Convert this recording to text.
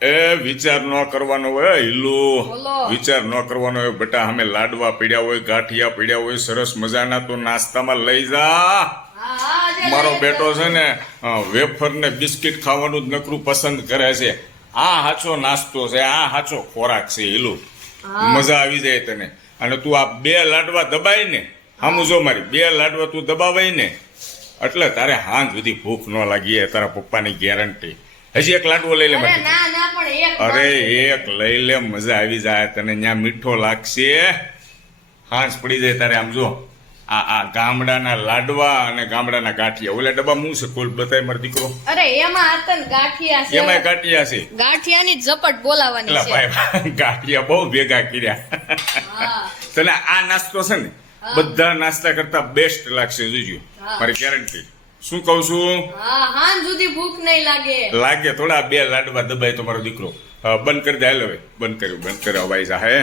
એ વિચાર ન કરવાનો હોય હિલ્લું, બોલો. વિચાર ન કરવાનો હોય બેટા. અમે લાડવા પીડ્યા હોય, ગાંઠિયા પીડ્યા હોય સરસ મજાના, તો નાસ્તામાં લઈ જા. હા, હા, આજે મારો લઈ બેટો જજો. છે ને વેફર ને બિસ્કિટ ખાવાનું જ નકરું પસંદ કરે છે. આ સાચો નાસ્તો છે, આ સાચો ખોરાક છે હિલ્લું. હા. મજા આવી જાય તને. અને તું આ 2 લાડવા દબાય ને, સામું જો મારી 2 લાડવા તું દબાવાય ને, એટલે તારે હાંજ સુધી ભૂખ ન લાગી. તારા પપ્પાની ગેરંટી. હજી એક લાડવો લઈ લે અરે મારી. ના ના પણ એક અરે બસ. એક લઈ લે, મજા આવી જાય તને. ત્યાં મીઠો લાગશે, હાંસ પડી જાય તારે. આમ જો આ ગામડાના લાડવા અને ગામડાના ગાંઠિયા, ઓલા ડબ્બા હું છે કોલ બતાય મારો દીકરો, અરે એમાં આતન ગાંઠિયા છે. એમાંય ગાંઠિયા છે. ગાંઠિયાની જ ઝપટ બોલાવાની એલા છે. ભાઈ ગાંઠિયા બહુ ભેગા કર્યા. હા. તને આ નાસ્તો છે ને હા. બધા નાસ્તા કરતા બેસ્ટ લાગશે, જોજો હા. મારી ગેરંટી. શું કહું છું? હા, હાંજ સુધી ભૂખ નહીં લાગે. લાગે થોડા 2 લાડવા દબાય તો મારો દીકરો બંધ કરી દે. હાલ હવે બંધ કર્યું, બંધ કર્યો. અવાજ આ હે